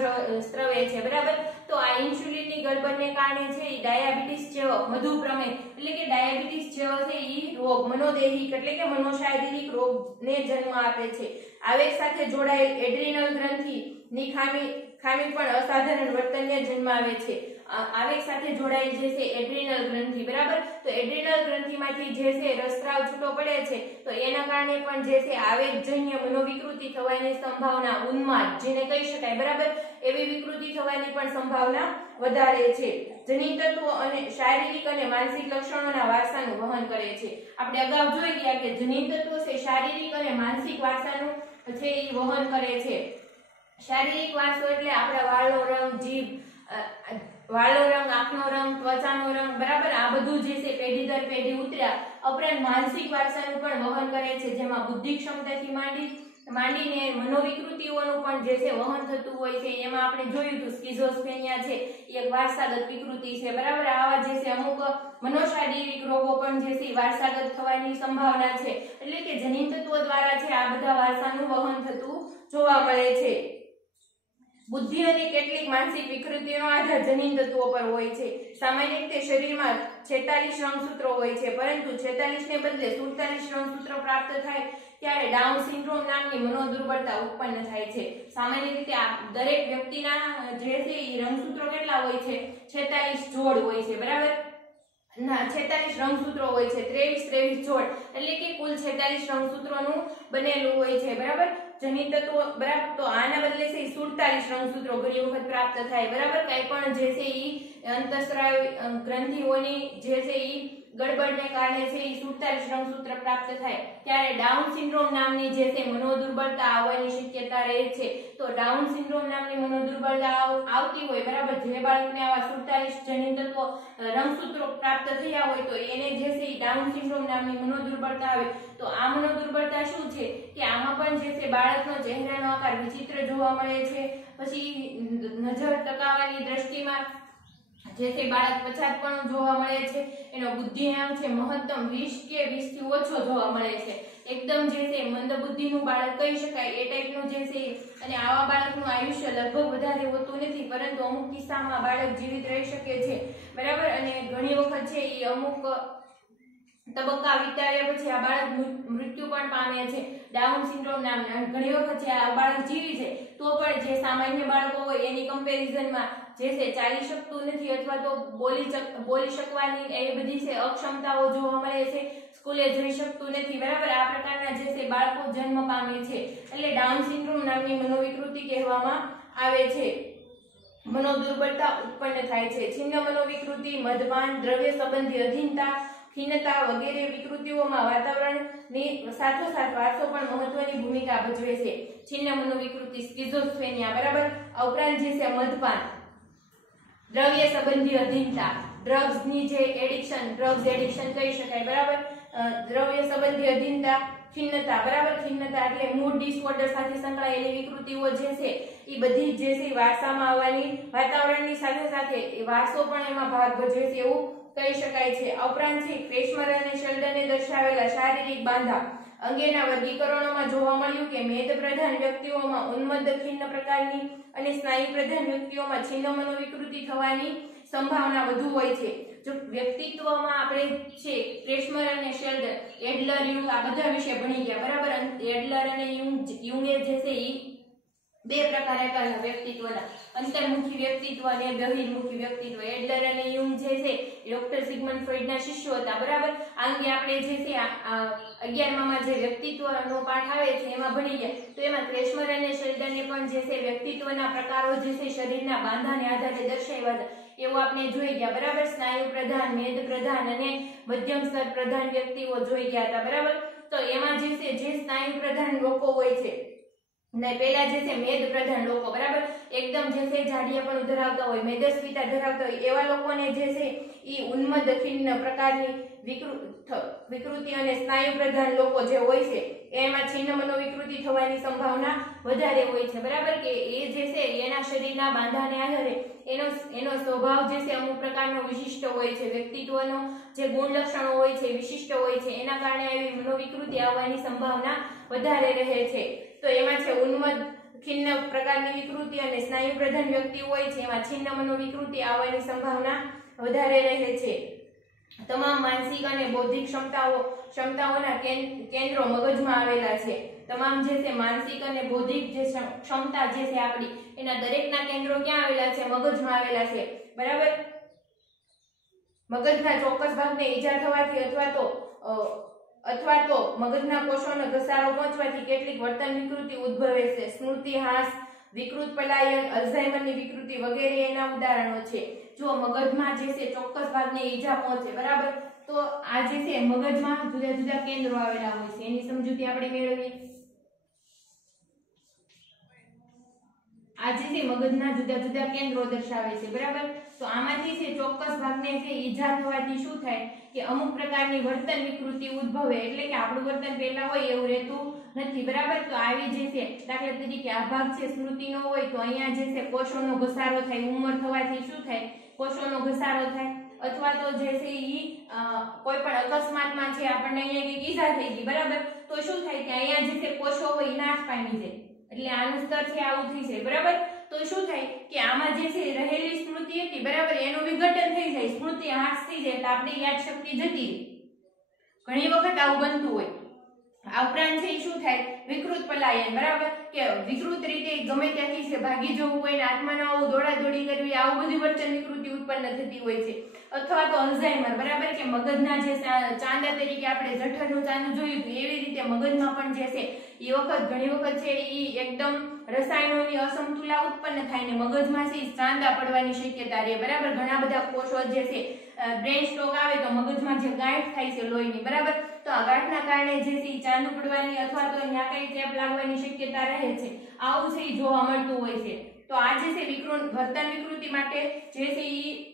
સ્રવે છે બરાબર. તો આ ઇન્સ્યુલિનની ગડબડને કારણે છે એ ડાયાબિટીસ જેવો મધુપ્રમેહ એટલે કે ડાયાબિટીસ જેવો છે એ રોગ મનોદૈહિક એટલે કે મનોશારીરિક રોગને જન્મ આપે છે. આવેગ સાથે જોડાયેલ એડ્રિનલ ગ્રંથિની ખામી પણ અસાધારણ વર્તનને જન્માવે છે. આવેગ સાથે જોડાયેલ જે છે એડ્રિનલ ગ્રંથિ બરાબર. તો એડ્રિનલ ગ્રંથિમાંથી જે છે રસસ્રાવ છૂટો પડે છે તો એના કારણે પણ જે છે આવેગજન્ય મનોવિકૃતિ થવાની સંભાવના, ઉન્માદ જેને કહી શકાય બરાબર એવી વિકૃતિ થવાની પણ સંભાવના વધારે છે. જનિન તત્વો અને શારીરિક અને માનસિક લક્ષણોના વારસાનું વહન કરે છે. આપણે અગાઉ જોઈ ગયા કે જનિન તત્વો છે શારીરિક અને માનસિક વારસાનું છે એ વહન કરે છે. શારીરિક વારસો એટલે આપણા વાળનો રંગ, જીભ, વાળનો રંગ, આંખનો રંગ, ત્વચાનો રંગ બરાબર આ બધું જે છે પેઢી દર પેઢી ઉતર્યા. ઉપરાંત માનસિક વારસાનું પણ વહન કરે છે જેમાં બુદ્ધિ ક્ષમતાથી માંડીને મનોવિકૃતિઓનું પણ જે છે વહન થતું હોય છે. એમાં આપણે જોયું હતું સ્કિઝોસ્ફેનિયા છે એક વારસાગત વિકૃતિ છે બરાબર. આવા જે છે અમુક મનોશારીરિક રોગો પણ જે છે વારસાગત થવાની સંભાવના છે એટલે કે જનિન તત્વો દ્વારા છે આ બધા વારસાનું વહન થતું જોવા મળે છે. બુદ્ધિ અને કેટલીક માનસિક વિકૃતિનો આધાર જનિન તત્વો પર હોય છે. સામાન્ય રીતે શરીરમાં 46 રંગસૂત્રો હોય છે પરંતુ 46 ને બદલે 47 રંગસૂત્રો પ્રાપ્ત થાય ત્યારે ડાઉન સિન્ડ્રોમ નામની મનોદુર્બળતા ઉત્પન્ન થાય છે. સામાન્ય રીતે આ દરેક વ્યક્તિના જે છે એ રંગસૂત્રો કેટલા હોય છે 46 જોડ હોય છે બરાબર. ના 46 રંગસૂત્રો હોય છે 23 જોડ એટલે કે કુલ 46 રંગસૂત્રોનું બનેલું હોય છે બરાબર. જનિન તત્વો બરાબર. તો આના બદલે છે 47 રંગસૂત્રો ઘણી વખત પ્રાપ્ત થાય બરાબર. કઈ પણ જે છે ઈ અંતઃસ્ત્રાવ ગ્રંથિઓની જે છે ઈ ગડબડને કારણે છે એ 47 રંગસૂત્ર પ્રાપ્ત થાય ત્યારે ડાઉન સિન્ડ્રોમ નામની જે છે મનોદુર્બળતા આવવાની શક્યતા રહે છે. તો ડાઉન સિન્ડ્રોમ નામની મનોદુર્બળતા આવતી હોય બરાબર, જે બાળકને આવા 47 જનીન તત્વો રંગસૂત્રો પ્રાપ્ત થયા હોય તો એને જે છે ડાઉન સિન્ડ્રોમ નામની મનોદુર્બળતા આવે. તો આ મનોદુર્બળતા શું છે કે આમાં પણ જે છે બાળકનો ચહેરાનો આકાર વિચિત્ર જોવા મળે છે. પછી નજર ટકાવવાની દ્રષ્ટિમાં જે છે બાળક પછાતપણું જોવા મળે છે. એનો બુદ્ધિઆંક છે મહત્તમ 20 કે 20 થી ઓછો જોવા મળે છે. એકદમ જે છે મંદ બુદ્ધિનું બાળક કહી શકાય એ ટાઈપનું જે છે. અને આવા બાળકનું આયુષ્ય લગભગ વધારે હોતું નથી, પરંતુ અમુક કિસ્સામાં બાળક જીવિત રહી શકે છે બરાબર. અને ઘણી વખત છે એ અમુક તબક્કા વિતાવ્યા પછી આ બાળક મૃત્યુ પણ પામે છે ડાઉન સિન્ડ્રોમ નામના. ઘણી વખત છે આ બાળક જીવી છે તો પણ જે સામાન્ય બાળકો હોય એની કમ્પેરિઝનમાં જે છે ચાલી શકતું નથી અથવા તો બોલી શકવાની એ બધી છે અક્ષમતાઓ જોવા મળે છે. સ્કૂલે જઈ શકતું નથી બરાબર. આ પ્રકારના જે છે બાળકો જન્મ પામે છે એટલે ડાઉન સિન્ડ્રોમ નામની મનોવિકૃતિ કહેવામાં આવે છે. મનોદુર્બળતા ઉત્પન્ન થાય છે. છિન્ન મનોવિકૃતિ, મદપાન, દ્રવ્ય સંબંધી અધીનતા, ખિન્નતા વગેરે વિકૃતિઓમાં વાતાવરણની સાથોસાથ વારસો પણ મહત્વની ભૂમિકા ભજવે છે. છિન્ન મનોવિકૃતિ સ્કિઝોફ્રેનિયા બરાબર. આ ઉપરાંત જે છે મદપાન, દ્રવ્ય સંબંધી અધીનતા, ડ્રગ્સની જે એડિક્શન, ડ્રગ્સ એડિક્શન કહી શકાય બરાબર. દ્રવ્ય સંબંધી અધીનતા, ખિન્નતા બરાબર. ખિન્નતા એટલે મૂડ ડિસઓર્ડર સાથે સંકળાયેલી વિકૃતિઓ જે છે એ બધી જે છે વારસામાં આવવાની, વાતાવરણની સાથે સાથે એ વારસો પણ એમાં ભાગ ભજવે છે એવું કહી શકાય છે. આ ઉપરાંત છે ક્રેશમર અને શેલ્ડને દર્શાવેલા શારીરિક બાંધા અંગેના વર્ગીકરણોમાં જોવા મળ્યું કે મેદ પ્રધાન વ્યક્તિઓમાં ઉન્મત્ત ખિન્ન પ્રકારની અને સ્નાયુ પ્રધાન વ્યક્તિઓમાં છિન્ન મનોવિકૃતિ થવાની સંભાવના વધુ હોય છે. જો વ્યક્તિત્વમાં આપણે છે ક્રેશમર અને શેલ્ડર, એડલર, યુંગ આ બધા વિશે ભણી ગયા બરાબર. એડલર અને યુંગે જે છે એ બે પ્રકારે કરેલા વ્યક્તિત્વના, અંતર્મુખી વ્યક્તિત્વ અને બહિર્મુખી વ્યક્તિત્વ. એડલર અને યુંગ જે છે ડોક્ટર સિગમન્ડ ફ્રોઈડના શિષ્યો હતા બરાબર. આ અંગે આપણે જે છે 11માં જે વ્યક્તિત્વનો પાઠ આવે છે એમાં ભણી ગયા. તો એમાં ક્રેશમર અને શેલ્ડરને પણ જે છે વ્યક્તિત્વના પ્રકારો જે છે શરીરના બાંધાને આધારે દર્શાવ્યા હતા એવું આપણે જોઈ ગયા બરાબર. સ્નાયુ પ્રધાન, મેદ પ્રધાન અને મધ્યમ સ્તર પ્રધાન વ્યક્તિઓ જોઈ ગયા હતા બરાબર. તો એમાં જે છે જે સ્નાયુ પ્રધાન લોકો હોય છે ને પહેલા જે છે મેદ પ્રધાન લોકો બરાબર, એકદમ જે છે જાડિયાપણું ધરાવતા હોય, મેદસ્વીતા ધરાવતા હોય એવા લોકોને જે છે એ ઉન્મત્ત ખિન્ન પ્રકારની વિકૃતિ અને સ્નાયુ પ્રધાન લોકો જે હોય છે એમાં છિન્ન મનોવિકૃતિ થવાની સંભાવના વધારે હોય છે બરાબર. કે એ જે છે એના શરીરના બાંધાને આધારે એનો સ્વભાવ જે છે અમુક પ્રકારનો વિશિષ્ટ હોય છે. વ્યક્તિત્વનો જે ગુણ લક્ષણો હોય છે વિશિષ્ટ હોય છે, એના કારણે આવી મનોવિકૃતિ આવવાની સંભાવના વધારે રહે છે. તો એમાં છે ઉન્મત્ત ખિન્ન પ્રકારની વિકૃતિ અને સ્નાયુ પ્રધાન વ્યક્તિ હોય છે એમાં છિન્ન મનોવિકૃતિ આવવાની સંભાવના વધારે રહે છે. તમામ માનસિક અને બૌદ્ધિક ક્ષમતાઓના કેન્દ્રો મગજમાં આવેલા છે. તમામ જે છે માનસિક અને બૌદ્ધિક જે ક્ષમતા જે છે આપણી એના દરેકના કેન્દ્રો ક્યાં આવેલા છે? મગજમાં આવેલા છે બરાબર. મગજના ચોક્કસ ભાગને ઈજા થવાથી અથવા તો મગજના કોષોનો ઘસારો પહોંચવાથી કેટલીક વર્તન વિકૃતિ ઉદ્ભવે છે. સ્મૃતિ હાસ, વિકૃત પલાયન, અલ્ઝાઇમરની વિકૃતિ વગેરે એના ઉદાહરણો છે. જો મગજમાં જે છે ચોક્કસ ભાગને ઈજા પહોંચે બરાબર, તો આ જે છે મગજમાં જુદા જુદા કેન્દ્રો આવેલા હોય છે એની સમજૂતી આપણે મેળવીએ. આ જે છે મગજના જુદા જુદા કેન્દ્રો દર્શાવે છે બરાબર. તો આમાંથી છે ચોક્કસ ભાગને છે ઈજા થવાથી શું થાય કે અમુક પ્રકારની વર્તન વિકૃતિ ઉદ્ભવે, એટલે કે આપણું વર્તન પહેલા હોય એવું રહેતું નથી બરાબર. તો આવી જે છે દાખલા તરીકે આ ભાગ છે સ્મૃતિનો હોય તો અહીંયા જે છે કોષોનો ઘસારો થાય, ઉંમર થવાથી શું થાય? કોષોનો ઘસારો થાય. અથવા તો જે છે ઈ કોઈ પણ અકસ્માતમાં છે આપણને અહીંયા કંઈક ઈજા થઈ ગઈ બરાબર, તો શું થાય કે અહીંયા જે છે કોષો હોય નાશ પામી જાય, એટલે આનું સ્તર છે આવું થઈ જાય બરાબર. તો શું થાય કે આમાં જે છે રહેલી સ્મૃતિ હતી બરાબર એનું વિઘટન થઈ જાય, સ્મૃતિ હાસ થઈ જાય એટલે આપણી યાદ શક્તિ જતી રહે. ઘણી વખત આવું બનતું હોય. આ ઉપરાંત છે શું થાય? વિકૃત પલાયન બરાબર, કે વિકૃત રીતે ગમે ત્યાંથી છે ભાગી જવું હોય ને આત્માને આવું દોડાદોડી કરવી, આવું બધી વર્તન વિકૃતિ ઉત્પન્ન થતી હોય છે. અથવા તો અલ્ઝાઇમર બરાબર, કે મગજના જે ચાંદા તરીકે આપણે જઠરનું ચાંદું જોયું હતું એવી રીતે મગજમાં પણ જે છે એ વખત ઘણી વખત છે એ એકદમ રસાયણોની અસમતુલા ઉત્પન્ન થાય ને મગજમાં છે ચાંદા પડવાની શક્યતા રહે, બરાબર. ઘણા બધા કોષો જે છે બ્રેન સ્ટ્રોક આવે તો મગજમાં જે ગાંઠ થાય છે લોહીની, બરાબર, તો આ ગાંઠના કારણે જે છે ચાંદુ પડવાની અથવા તો ત્યાં કઈ ચેપ લાગવાની શક્યતા રહે છે. આવું છે એ જોવા મળતું હોય છે. તો આ જે છે વર્તન વિકૃતિ માટે જે છે એ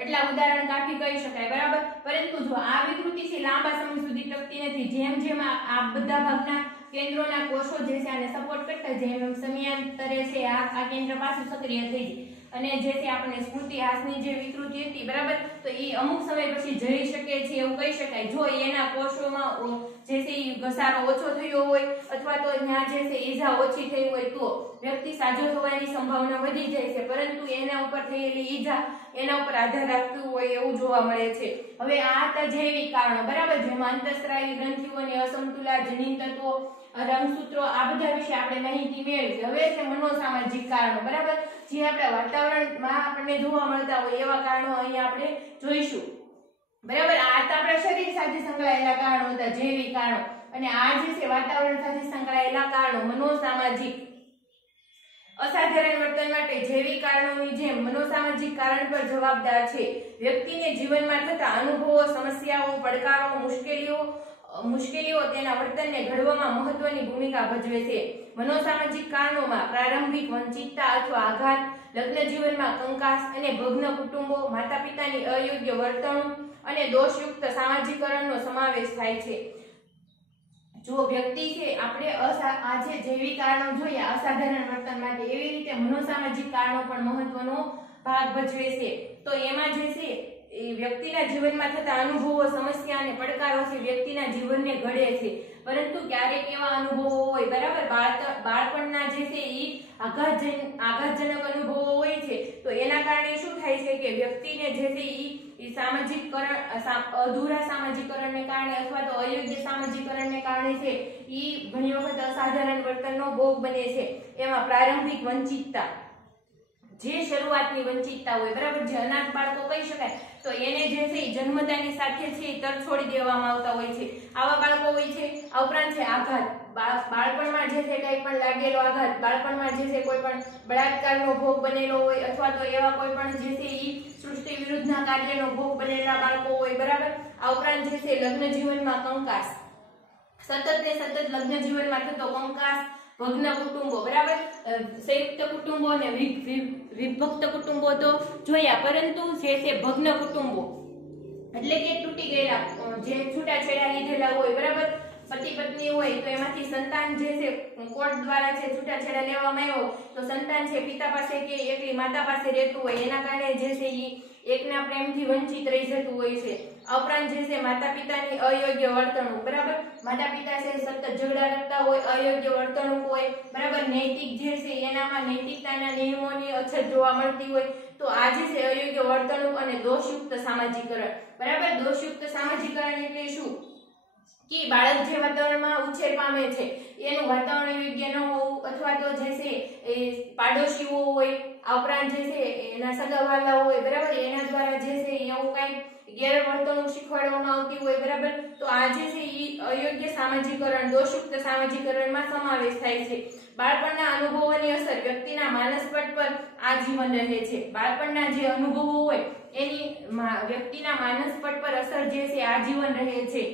એટલા ઉદાહરણ કાઢી કહી શકાય, બરાબર. પરંતુ જો આ વિકૃતિ છે લાંબા સમય સુધી ટકતી નથી. જેમ જેમ આ બધા ભાગના કેન્દ્રોના કોષો જે છે આને સપોર્ટ કરતા જેમ એમ સમયાંતરે છે આ કેન્દ્ર પાછું સક્રિય થઈ જાય અને જે છે આપણે સ્મૃતિ હાસની જે વિકૃતિ હતી, બરાબર, તો એ અમુક સમય પછી જઈ શકે છે એવું કહી શકાય. જો એના કોષોમાં જે છે એ ઘસારો ઓછો થયો હોય અથવા તો ત્યાં જે છે ઈજા ઓછી થઈ હોય તો વ્યક્તિ સાજો થવાની સંભાવના વધી જાય છે, પરંતુ એના ઉપર થયેલી ઈજા એના ઉપર આધાર રાખતું હોય એવું જોવા મળે છે. હવે આ હતા જૈવિક કારણો, બરાબર, જેમાં અંતઃસ્ત્રાવી ગ્રંથિઓની અસમતુલા, જનીન તત્વો, રંગસૂત્રો, આ બધા વિશે આપણે માહિતી મેળવી. હવે છે મનોસામાજિક કારણો, બરાબર, જે આપણા વાતાવરણમાં આપણને જોવા મળતા હોય એવા કારણો અહીંયા આપણે જોઈશું, બરાબર. આ હતા આપણા શરીર સાથે સંકળાયેલા કારણો હતા, જૈવિક કારણો, અને આ જે છે વાતાવરણ સાથે સંકળાયેલા કારણો મનોસામાજિક. અસાધારણ વર્તન માટે જૈવિક કારણોની જેમ મનોસામાજિક કારણ પર જવાબદાર છે. વ્યક્તિને જીવનમાં થતા અનુભવો, સમસ્યાઓ, પડકારો, મુશ્કેલીઓ તેના વર્તનને ઘડવામાં મહત્વની ભૂમિકા ભજવે છે. મનોસામાજિક કારણોમાં પ્રારંભિક વંચિતતા અથવા આઘાત, લગ્ન જીવનમાં કંકાસ અને ભગ્ન કુટુંબો, માતા પિતાની અયોગ્ય વર્તણૂક અને દોષયુક્ત સામાજિકરણનો સમાવેશ થાય છે. જો વ્યક્તિ છે આપણે આજે જૈવિક કારણો જોયા અસાધારણ વર્તન માટે, એવી રીતે મનોસામાજિક કારણો પણ મહત્વનો ભાગ ભજવે છે. તો એમાં જે છે એ વ્યક્તિના જીવનમાં થતા અનુભવો, સમસ્યા અને પડકારો છે વ્યક્તિના જીવનને ઘડે છે. પરંતુ ક્યારેક એવા અનુભવો હોય, બરાબર, બાળપણના જે છે એ આઘાતજનક અનુભવો હોય છે, તો એના કારણે શું થાય છે કે વ્યક્તિને જે છે એ અધૂરા સામાજિકરણને કારણે અથવા તો અયોગ્ય સામાજિકરણને કારણે છે એ ઘણી વખત અસાધારણ વર્તનનો ભોગ બને છે. એમાં પ્રારંભિક વંચિતતા, જે શરૂઆતની વંચિતતા હોય, બરાબર, જે અનાથ બાળકો કહી શકાય, તો એને જે છે જન્મતાની સાથે છે તરછોડી દેવામાં આવતા હોય છે. આવા બાળકો હોય છે. આ ઉપરાંત છે આઘાત, બાળપણમાં જે છે કંઈ પણ લાગેલો આઘાત, બાળપણમાં જે છે કોઈ પણ બળાત્કારનો ભોગ બનેલો હોય અથવા તો એવા કોઈ પણ જે છે એ સૃષ્ટિ વિરુદ્ધના કાર્યનો ભોગ બનેલા બાળકો હોય, બરાબર. આ ઉપરાંત જે છે લગ્ન જીવનમાં કંકાસ, સતત ને સતત લગ્ન જીવનમાં થતો કંકાસ, ભગ્ન કુટુંબો, બરાબર, સંયુક્ત કુટુંબો અને વિભક્ત કુટુંબો તો જોયા, પરંતુ જે છે ભગ્ન કુટુંબો એટલે કે તૂટી ગયેલા, જે છૂટાછેડા લીધેલા હોય, બરાબર, પતિ પત્ની હોય તો એમાંથી સંતાન જે છે કોર્ટ દ્વારા છે છૂટાછેડા લેવામાં આવ્યો તો સંતાન છે પિતા પાસે કે એકલી માતા પાસે રહેતું હોય, એના કારણે જે છે એ એકના પ્રેમથી વંચિત રહી જતું હોય છે. આ ઉપરાંત જે છે માતા પિતાની અયોગ્ય વર્તણૂક, બરાબર, માતા પિતા છે સતત ઝઘડા કરતા હોય, અયોગ્ય વર્તણૂક હોય, બરાબર, નૈતિક જે છે એનામાં નૈતિકતાના નિયમોની અછત જોવા મળતી હોય, તો આ જે છે અયોગ્ય વર્તણૂક અને દોષયુક્ત સામાજિકરણ, બરાબર. દોષયુક્ત સામાજિકરણ એટલે શું કે બાળક જે વાતાવરણમાં ઉછેર પામે છે એનું વાતાવરણ યોગ્ય ન હોવું અથવા તો જે છે એ પાડોશીઓ હોય, આ ઉપરાંત જે છે એના સગાવાલા હોય, બરાબર, એના દ્વારા જે છે એવું કઈ ગેરવર્તણૂક શીખવાડવામાં આવતી હોય, બરાબર, તો આ જે છે એ અયોગ્ય સામાજિકરણ, દોષયુક્ત સામાજિકરણમાં સમાવેશ થાય છે. બાળપણના અનુભવોની અસર વ્યક્તિના માનસપટ પર આજીવન રહે છે. બાળપણના જે અનુભવો હોય એની વ્યક્તિના માનસપટ પર અસર જે છે આજીવન રહે છે.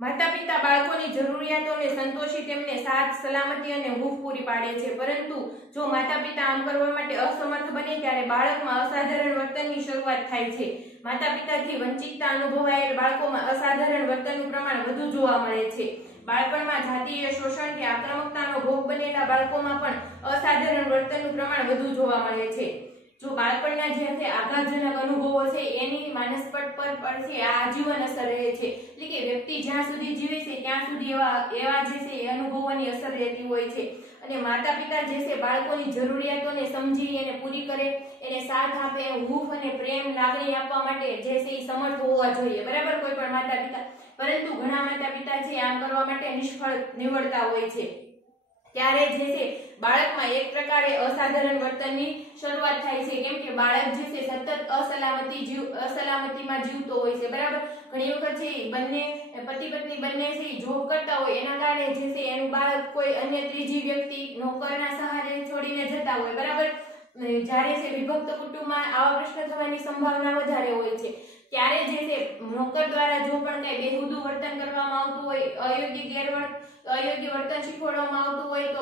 માતા પિતા બાળકોની જરૂરિયાતોને સંતોષી તેમને સાથ, સલામતી અને હૂંફ પૂરી પાડે છે, પરંતુ જો માતા પિતા આમ કરવા માટે અસમર્થ બને ત્યારે બાળકમાં અસાધારણ વર્તનની શરૂઆત થાય છે. માતા પિતાથી વંચિતતા અનુભવાયેલ બાળકોમાં અસાધારણ વર્તનનું પ્રમાણ વધુ જોવા મળે છે. બાળપણમાં જાતીય શોષણ કે આક્રમકતાનો ભોગ બનેલા બાળકોમાં પણ અસાધારણ વર્તનનું પ્રમાણ વધુ જોવા મળે છે. જો બાળપણના જે છે આઘાતજનક અનુભવો છે એની માનસપટ પર છે આજીવન અસર રહે છે, એટલે કે વ્યક્તિ જ્યાં સુધી જીવે છે ત્યાં સુધી એવા જે છે એ અનુભવોની અસર રહેતી હોય છે. અને માતા પિતા જે છે બાળકોની જરૂરિયાતોને સમજી એને પૂરી કરે, એને સાથ આપે, હૂંફ અને પ્રેમ, લાગણી આપવા માટે જે છે એ સમર્થ હોવા જોઈએ, બરાબર, કોઈ પણ માતા પિતા. પરંતુ ઘણા માતા પિતા છે આમ કરવા માટે નિષ્ફળ નીવડતા હોય છે. ત્યારે જે છે બાળકમાં એક પ્રકારે અસાધારણ વર્તનની શરૂઆત થાય છે, કેમ કે બાળક જે છે સતત અસલામતીમાં જીવતો હોય છે, બરાબર. ઘણી વખત છે બંને પતિ પત્ની બંને છે જોબ કરતા હોય, એના કારણે જે છે એનું બાળક કોઈ અન્ય ત્રીજી વ્યક્તિ નોકરના સહારે છોડીને જતા હોય, બરાબર. જ્યારે છે વિભક્ત કુટુંબમાં આવા પ્રશ્ન થવાની સંભાવના વધારે હોય છે. ત્યારે જે છે નોકર દ્વારા જો પણ કઈ બેહુદું વર્તન કરવામાં આવતું હોય, અયોગ્ય વર્તન શીખવાડવામાં આવતું હોય, તો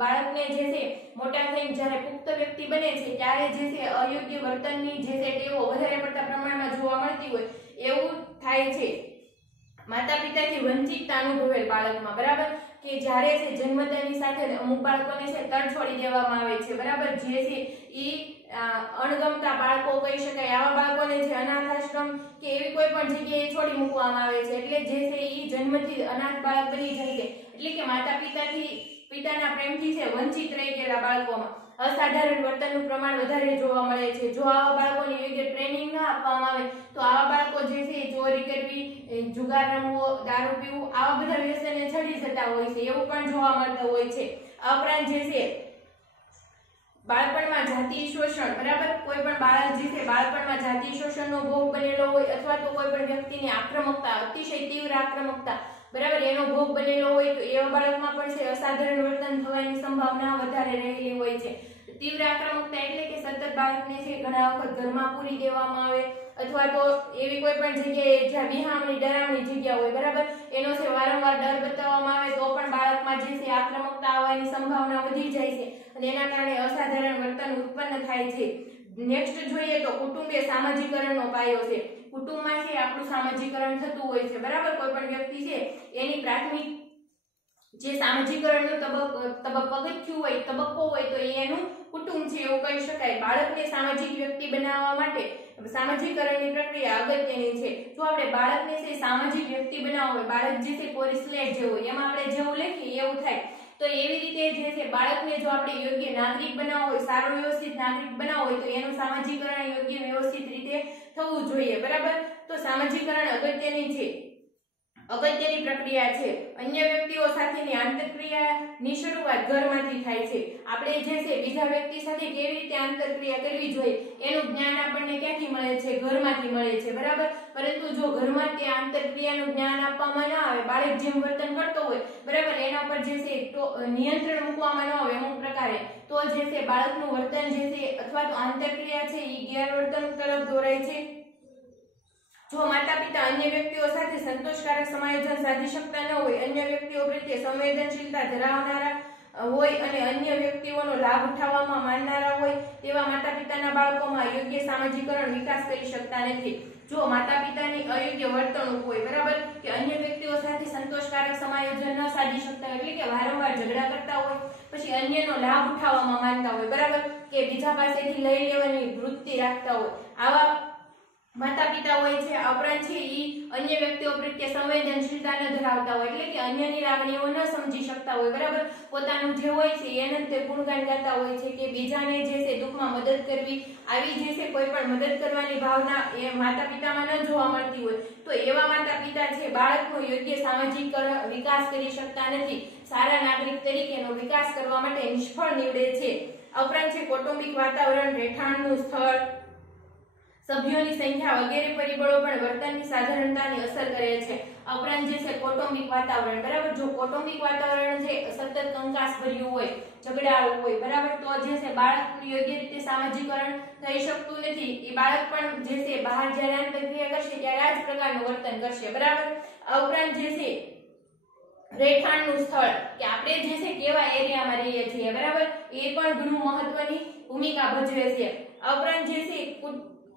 બાળકને જે છે મોટા થઈને જ્યારે પુખ્ત વ્યક્તિ બને છે ત્યારે જે છે અયોગ્ય વર્તનની જે છે ટેવો વધારે પડતા પ્રમાણમાં જોવા મળતી હોય એવું થાય છે. માતા પિતાથી વંચિતતા અનુભવેલ બાળકમાં, બરાબર, કે જ્યારે છે જન્મતાની સાથે અમુક બાળકોને છે તડછોડી દેવામાં આવે છે, બરાબર. જે છે ઈ અણગમતા બાળકો કહી શકાય. આવા બાળકોને જે અનાથ આશ્રમ કે એવી કોઈ પણ જગ્યાએ છોડી મૂકવામાં આવે છે, એટલે જે છે ઈ જન્મથી અનાથ બાળક બની જાય છે. એટલે કે માતા પિતાના પ્રેમથી છે વંચિત રહી ગયેલા બાળકોમાં અસાધારણ વર્તનનું પ્રમાણ વધારે જોવા મળે છે. જો આવા બાળકોને યોગ્ય ટ્રેનિંગ ન આપવામાં આવે તો આવા બાળકો જે છે ચોરી કરવી, જુગાર રમવો, દારૂ પીવું, આવા બધા વ્યસને ચડી જતા હોય છે, એવું પણ જોવા મળતું હોય છે. આ ઉપરાંત જે છે બાળપણમાં જાતિ શોષણ, બરાબર. કોઈ પણ બાળક જે છે બાળપણમાં જાતિ શોષણનો ભોગ બનેલો હોય અથવા તો કોઈ પણ વ્યક્તિની આક્રમકતા, અતિશય તીવ્ર આક્રમકતા, બરાબર, એનો ભોગ બનેલો હોય તો એવા બાળકમાં પણ છે અસાધારણ વર્તન થવાની સંભાવના વધારે રહેલી હોય છે. તીવ્ર આક્રમકતા એટલે કે સતત બાળકને છે ઘણા વખત ઘરમાં પૂરી દેવામાં આવે અથવા તો એવી કોઈ પણ જગ્યાએ જ્યાં બિહામણી ડરામણી જગ્યા હોય, બરાબર, એનો છે વારંવાર ડર બતાવવામાં આવે તો પણ બાળકમાં જે છે આક્રમકતા આવવાની સંભાવના વધી જાય છે અને એના કારણે અસાધારણ વર્તન ઉત્પન્ન થાય છે. નેક્સ્ટ જોઈએ તો કુટુંબ એ સામાજિકરણનો પાયો છે. કુટુંબમાં છે આપણું સામાજિકરણ થતું હોય છે, બરાબર. કોઈ પણ વ્યક્તિ છે એની પ્રાથમિક જે સામાજિકરણનું તબક્કો હોય તો એનું કુટુંબ છે એવું કહી શકાય. બાળકને સામાજિક વ્યક્તિ બનાવવા માટે સામાજિકરણની પ્રક્રિયા અગત્યની છે. જો આપણે બાળકને છે સામાજિક વ્યક્તિ બનાવવું હોય, બાળક જે છે કોરી સ્લેટ જેવું, એમાં આપણે જેવું લખીએ એવું થાય, તો એવી રીતે જે છે બાળકને જો આપણે યોગ્ય નાગરિક બનાવવો હોય, સારો વ્યવસ્થિત નાગરિક બનાવવો હોય તો એનું સામાજિકરણ યોગ્ય વ્યવસ્થિત રીતે થવું જોઈએ, બરાબર. તો સામાજિકરણ અગત્યની પ્રક્રિયા છે. અન્ય વ્યક્તિઓ સાથેની આંતરક્રિયાની શરૂઆત ઘરમાંથી થાય છે. આપણે જે છે બીજા વ્યક્તિ સાથે કેવી રીતે આંતરક્રિયા કરવી જોઈએ એનું જ્ઞાન આપણને ક્યાંથી મળે છે? ઘરમાંથી મળે છે, બરાબર. પરંતુ જો ઘરમાં તે આંતરક્રિયાનું જ્ઞાન આપવામાં ન આવે, બાળક જેમ વર્તન કરતો હોય, બરાબર, એના પર જે છે નિયંત્રણ મૂકવામાં ન આવે અમુક પ્રકારે, તો જે છે બાળકનું વર્તન જે છે અથવા તો આંતરક્રિયા છે એ ગેરવર્તન તરફ દોરાય છે. જો માતા પિતા અન્ય વ્યક્તિઓ સાથે સંતોષકારક સમાયોજન સાધી શકતા ન હોય, અન્ય વ્યક્તિઓ પ્રત્યે સંવેદનશીલતા ધરાવનારા હોય અને અન્ય વ્યક્તિઓનો લાભ ઉઠાવવામાં માનનારા હોય તેવા માતા પિતાના બાળકોમાં યોગ્ય સામાજિકરણ વિકાસ કરી શકતા નથી. જો માતા પિતાની અયોગ્ય વર્તણૂક હોય, બરાબર, કે અન્ય વ્યક્તિઓ સાથે સંતોષકારક સમાયોજન ન સાધી શકતા હોય, એટલે કે વારંવાર ઝઘડા કરતા હોય, પછી અન્યનો લાભ ઉઠાવવામાં માનતા હોય, બરાબર, કે બીજા પાસેથી લઈ લેવાની વૃત્તિ રાખતા હોય, આવા માતા પિતા હોય છે. આ ઉપરાંત છે ઈ અન્ય વ્યક્તિઓ પ્રત્યે સંવેદનશીલતા ન ધરાવતા હોય, એટલે કે અન્યની લાગણીઓ ન સમજી શકતા હોય, બરાબર. પોતાનું જે હોય છે એને તે ગુણગાન ગાતા હોય છે કે બીજાને જે છે દુઃખમાં મદદ કરવી, આવી જે છે કોઈ પણ મદદ કરવાની ભાવના એ માતા પિતામાં ન જોવા મળતી હોય, તો એવા માતા પિતા છે બાળકનો યોગ્ય સામાજિક વિકાસ કરી શકતા નથી. સારા નાગરિક તરીકેનો વિકાસ કરવા માટે નિષ્ફળ નીવડે છે. આ ઉપરાંત છે કૌટુંબિક વાતાવરણ, રહેઠાણનું સ્થળ, સભ્યોની સંખ્યા વગેરે પરિબળો પણ વર્તનની સાધારણતાને અસર કરે છે. આ ઉપરાંત જે છે કૌટુંબિક વાતાવરણ, બરાબર, જો કૌટુંબિક વાતાવરણ જે સતત કંકાસ ભર્યું હોય, ઝઘડાળું હોય, બરાબર, તો જે છે બાળકનું યોગ્ય રીતે સામાજિકરણ થઈ શકતું નથી. એ બાળક પણ જે છે બહાર જ્યારે આંતરક્રિયા કરશે ત્યારે આ જ પ્રકારનું વર્તન કરશે, બરાબર. આ ઉપરાંત જે છે રહેઠાણનું સ્થળ, કે આપણે જે છે કેવા એરિયામાં રહીએ છીએ, બરાબર, એ પણ ઘણું મહત્વની ભૂમિકા ભજવે છે. આ ઉપરાંત જે છે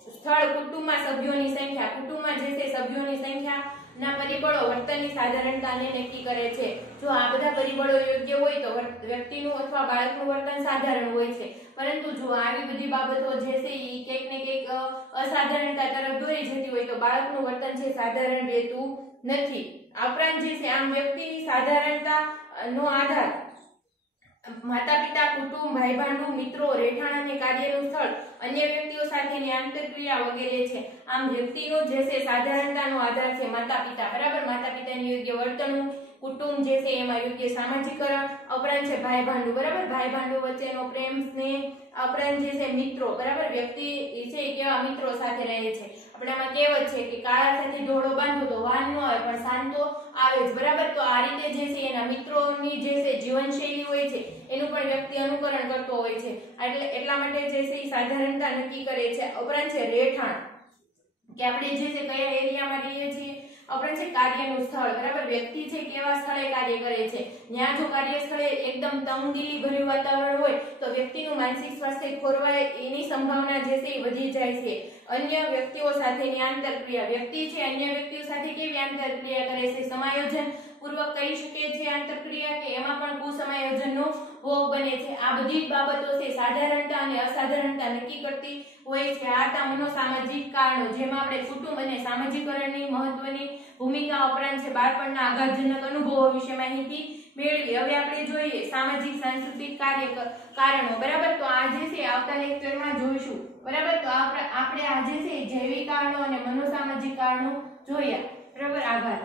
સ્થળ, કુટુંબમાં સભ્યોની સંખ્યા, કુટુંબમાં જે છે સભ્યોની સંખ્યાના પરિબળો વર્તનની સાધારણતાને નક્કી કરે છે. જો આ બધા પરિબળો યોગ્ય હોય તો વ્યક્તિનું અથવા બાળકનું વર્તન સાધારણ હોય છે. પરંતુ જો આવી બધી બાબતો જે છે એ ક્યાંક ને ક્યાંક અસાધારણતા તરફ દોરી જતી હોય તો બાળકનું વર્તન છે સાધારણ રહેતું નથી. આ ઉપરાંત જે છે આમ વ્યક્તિની સાધારણતા નો આધાર માતા પિતા, કુટુંબ, ભાઈ ભાંડુ, મિત્રો, રહેઠાણ અને કાર્યનું સ્થળ, અન્ય વ્યક્તિઓ સાથેની આંતરક્રિયા વગેરે છે. આમ વ્યક્તિનો જે છે સાધારણતાનો આધાર છે માતા પિતા, બરાબર. માતા પિતાની યોગ્ય વર્તણૂક, કુટુંબ જે છે એમાં યોગ્ય સામાજિકરણ, ઉપરાંત છે ભાઈ ભાંડુ, બરાબર, ભાઈ ભાંડુ વચ્ચેનો પ્રેમ સ્નેહ, ઉપરાંત જે છે મિત્રો, બરાબર, વ્યક્તિ છે કેવા મિત્રો સાથે રહે છે. આપણે આમાં કહેવત છે કે કાળા સાથે ધોળો બાંધો તો વાન ન આવે પણ શાંતો આવે જ, બરાબર. તો આ રીતે જે છે એના મિત્રોની જે છે જીવનશૈલી હોય છે એનું પણ વ્યક્તિ અનુકરણ કરતો હોય છે. એટલા માટે જે છે એ સાધારણતા નક્કી કરે છે. ઉપરાંત છે રહેઠાણ, કે આપણે જે છે કયા એરિયામાં રહીએ છીએ, ઉપરાંત છે કાર્યનું સ્થળ, બરાબર, વ્યક્તિ છે કેવા સ્થળે કાર્ય કરે છે. ત્યાં જો કાર્ય સ્થળે એકદમ તંગદિલી ભર્યું વાતાવરણ હોય તો વ્યક્તિનું માનસિક સ્વાસ્થ્ય ખોરવાય એની સંભાવના જે છે એ વધી જાય છે. અન્ય વ્યક્તિઓ સાથેની આંતરક્રિયા, વ્યક્તિ છે અન્ય વ્યક્તિઓ સાથે કેવી આંતરક્રિયા કરે છે, સમાયોજન પૂર્વક કરી શકે છે આંતરક્રિયા, કે એમાં પણ કુસમાયોજનનો ભોગ બને છે. આ બધી જ બાબતો છે સાધારણતા અને અસાધારણતા નક્કી કરતી હોય છે. આ હતા મનોસામાજિક કારણો, જેમાં આપણે કુટુંબ અને સામાજિકરણની મહત્વની ભૂમિકા, ઉપરાંત છે બાળપણના આઘાતજનક અનુભવો વિશે માહિતી મેળવી. હવે આપણે જોઈએ સામાજિક સાંસ્કૃતિક કારણો, બરાબર. તો આ જે છે આવતા લેક્ચરમાં જોઈશું, બરાબર. તો આપણે આજે છે જૈવિક કારણો અને મનોસામાજિક કારણો જોયા, બરાબર. આભાર.